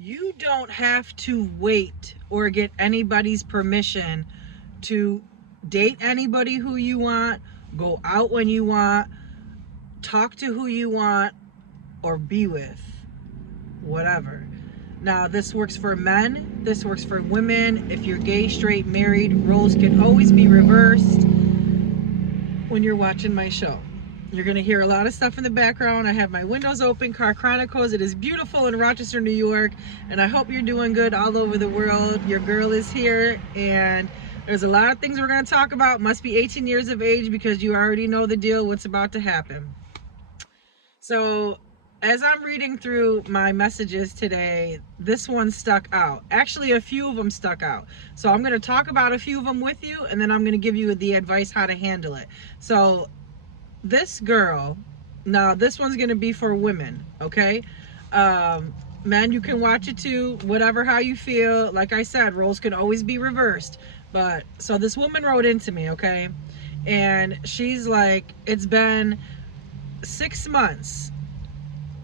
You don't have to wait or get anybody's permission to date anybody who you want, go out when you want, talk to who you want, or be with, whatever. Now, this works for men, this works for women. If you're gay, straight, married, roles can always be reversed when you're watching my show. You're going to hear a lot of stuff in the background. I have my windows open, Car Chronicles. It is beautiful in Rochester, New York, and I hope you're doing good all over the world. Your girl is here, and there's a lot of things we're going to talk about. Must be 18 years of age because you already know the deal, what's about to happen. So, as I'm reading through my messages today, this one stuck out. Actually, a few of them stuck out. So I'm going to talk about a few of them with you, and then I'm going to give you the advice how to handle it. So this girl, now this one's going to be for women, okay? Men, you can watch it too, whatever, how you feel. Like I said, roles can always be reversed. But so this woman wrote into me, okay? And she's like, it's been 6 months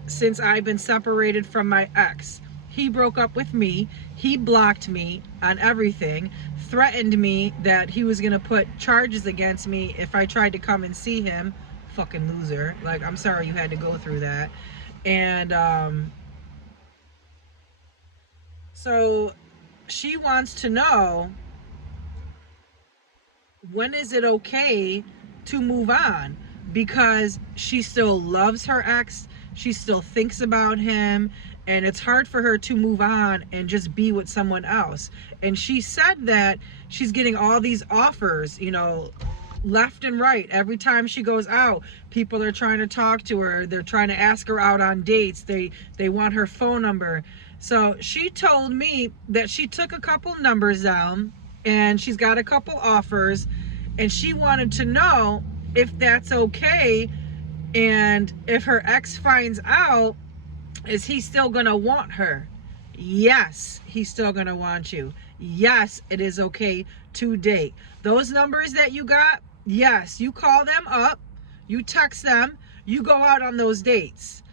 since I've been separated from my ex. He broke up with me. He blocked me on everything, threatened me that he was going to put charges against me if I tried to come and see him. Fucking loser. Like, I'm sorry you had to go through that. And so she wants to know, when is it okay to move on? Because she still loves her ex, she still thinks about him, and it's hard for her to move on and just be with someone else. And she said that she's getting all these offers, you know, left and right. Every time she goes out, people are trying to talk to her. They're trying to ask her out on dates. They want her phone number. So she told me that she took a couple numbers down and she's got a couple offers, and she wanted to know if that's okay, and if her ex finds out, is he still gonna want her? Yes, he's still gonna want you. Yes, it is okay to date. Those numbers that you got, yes, you call them up, you text them, you go out on those dates.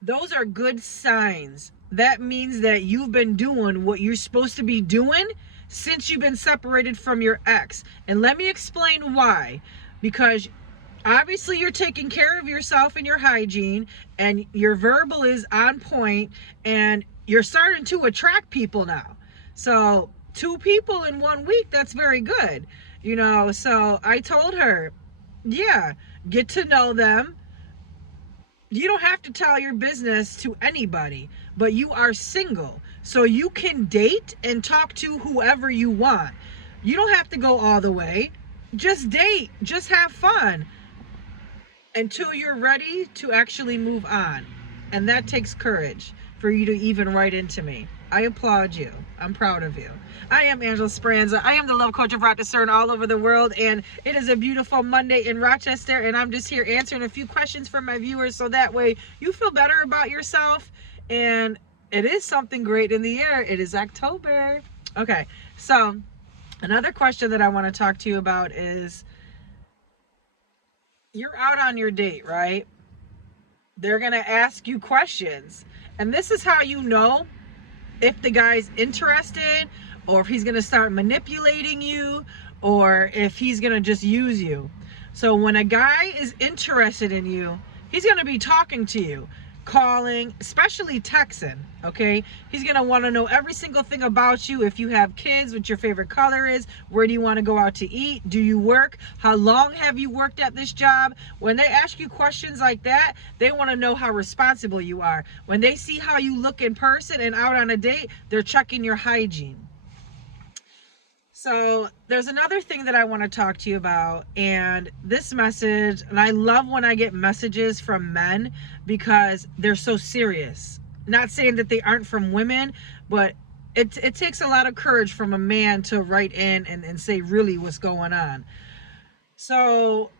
Those are good signs. That means that you've been doing what you're supposed to be doing since you've been separated from your ex. And let me explain why. Because obviously you're taking care of yourself and your hygiene, and your verbal is on point, and you're starting to attract people now. So 2 people in 1 week, that's very good. You know, so I told her, yeah, get to know them. You don't have to tell your business to anybody, but you are single, so you can date and talk to whoever you want. You don't have to go all the way. Just date, just have fun until you're ready to actually move on. And that takes courage for you to even write into me. I applaud you. I'm proud of you. I am Angela Speranza. I am the love coach of Rochester and all over the world. And it is a beautiful Monday in Rochester. And I'm just here answering a few questions from my viewers so that way you feel better about yourself. And it is something great in the air. It is October. Okay, so another question that I want to talk to you about is, you're out on your date, right? They're going to ask you questions. And this is how you know if the guy's interested, or if he's going to start manipulating you, or if he's going to just use you. So when a guy is interested in you, he's going to be talking to you, calling, especially texting, okay? He's going to want to know every single thing about you. If you have kids, what your favorite color is, where do you want to go out to eat, do you work, how long have you worked at this job? When they ask you questions like that, they want to know how responsible you are. When they see how you look in person and out on a date, they're checking your hygiene. So there's another thing that I want to talk to you about, and this message, and I love when I get messages from men because they're so serious. Not saying that they aren't from women, but it takes a lot of courage from a man to write in and say really what's going on. So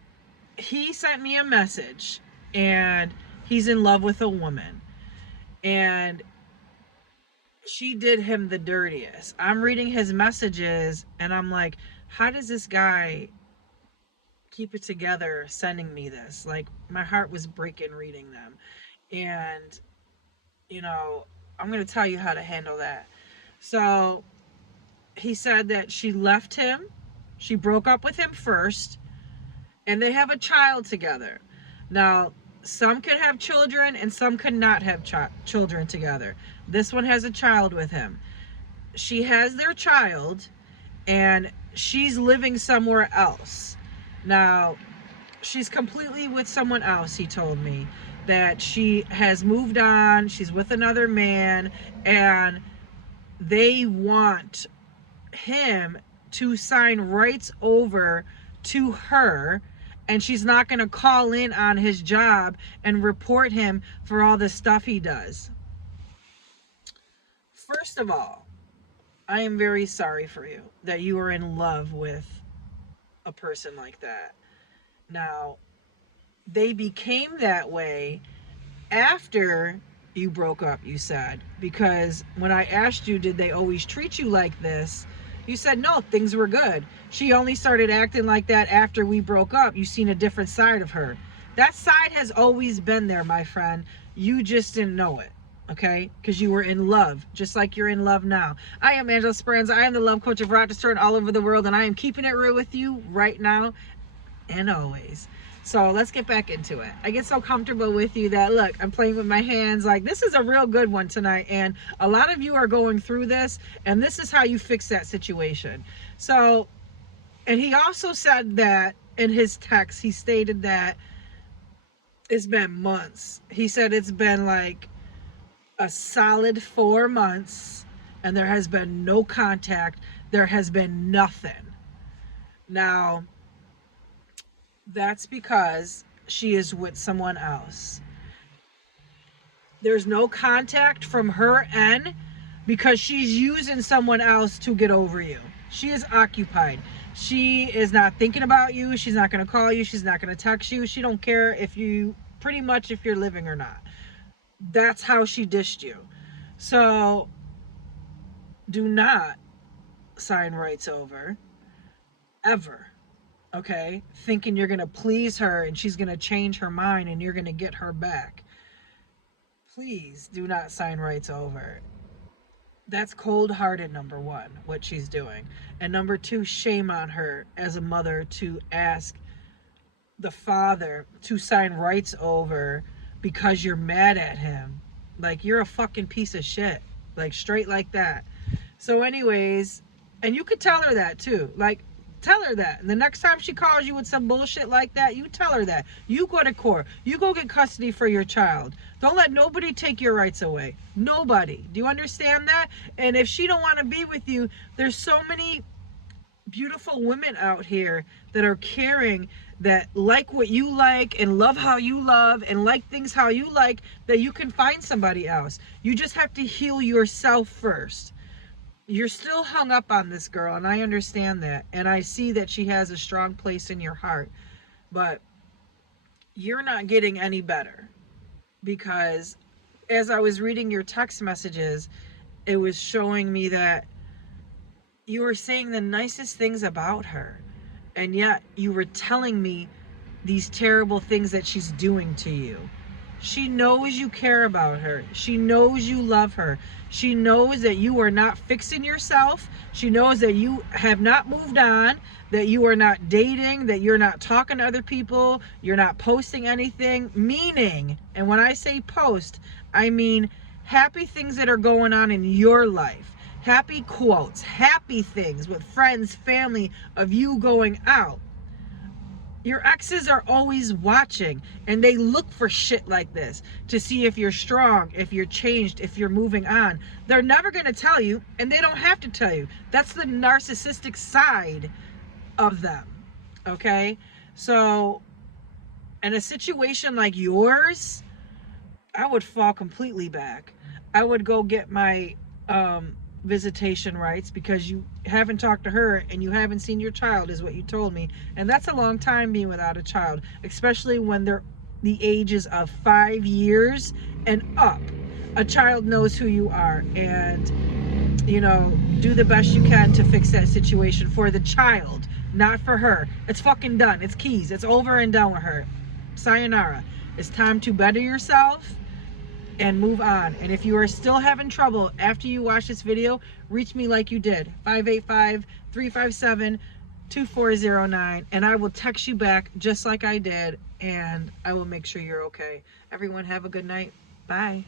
he sent me a message, and he's in love with a woman, and she did him the dirtiest. I'm reading his messages and I'm like, how does this guy keep it together sending me this? Like, my heart was breaking reading them. And, you know, I'm going to tell you how to handle that. So he said that she left him. She broke up with him first, and they have a child together. Now, some could have children and some could not have children together. This one has a child with him. She has their child, and she's living somewhere else. Now, she's completely with someone else, he told me. That she has moved on, she's with another man, and they want him to sign rights over to her, and she's not going to call in on his job and report him for all the stuff he does. First of all, I am very sorry for you that you are in love with a person like that. Now, they became that way after you broke up, you said, because when I asked you, did they always treat you like this? You said, no, things were good. She only started acting like that after we broke up. You've seen a different side of her. That side has always been there, my friend. You just didn't know it, okay? Because you were in love, just like you're in love now. I am Angela Speranza. I am the love coach of Rochester and all over the world, and I am keeping it real with you right now and always. So let's get back into it. I get so comfortable with you that, look, I'm playing with my hands. Like, this is a real good one tonight. And a lot of you are going through this, and this is how you fix that situation. So, and he also said that in his text, he stated that it's been months. He said it's been like a solid 4 months, and there has been no contact. There has been nothing. Now, that's because she is with someone else. There's no contact from her end because she's using someone else to get over you. She is occupied. She is not thinking about you. She's not going to call you. She's not going to text you. She don't care if you, pretty much if you're living or not. That's how she dished you. So do not sign rights over ever. Okay, thinking you're going to please her and she's going to change her mind and you're going to get her back. Please do not sign rights over. That's cold-hearted, number one, what she's doing. And number two, shame on her as a mother to ask the father to sign rights over because you're mad at him. Like, you're a fucking piece of shit. Like, straight like that. So anyways, and you could tell her that too. Like, tell her that. And the next time she calls you with some bullshit like that, you tell her that. You go to court. You go get custody for your child. Don't let nobody take your rights away. Nobody. Do you understand that? And if she don't want to be with you, there's so many beautiful women out here that are caring, that like what you like and love how you love and like things how you like, that you can find somebody else. You just have to heal yourself first. You're still hung up on this girl, and I understand that. And I see that she has a strong place in your heart. But you're not getting any better. Because as I was reading your text messages, it was showing me that you were saying the nicest things about her. And yet you were telling me these terrible things that she's doing to you. She knows you care about her. She knows you love her. She knows that you are not fixing yourself. She knows that you have not moved on, that you are not dating, that you're not talking to other people, you're not posting anything. Meaning, and when I say post, I mean happy things that are going on in your life. Happy quotes, happy things with friends, family, of you going out. Your exes are always watching, and they look for shit like this to see if you're strong, if you're changed, if you're moving on. They're never going to tell you, and they don't have to tell you. That's the narcissistic side of them, okay? So, in a situation like yours, I would fall completely back. I would go get my visitation rights, because you haven't talked to her and you haven't seen your child, is what you told me. And that's a long time being without a child, especially when they're the ages of 5 years and up. A child knows who you are, and you know, do the best you can to fix that situation for the child, not for her. It's fucking done. It's keys. It's over and done with her. Sayonara. It's time to better yourself and move on. And if you are still having trouble after you watch this video, reach me like you did, 585-357-2409, and I will text you back just like I did, and I will make sure you're okay. Everyone have a good night. Bye.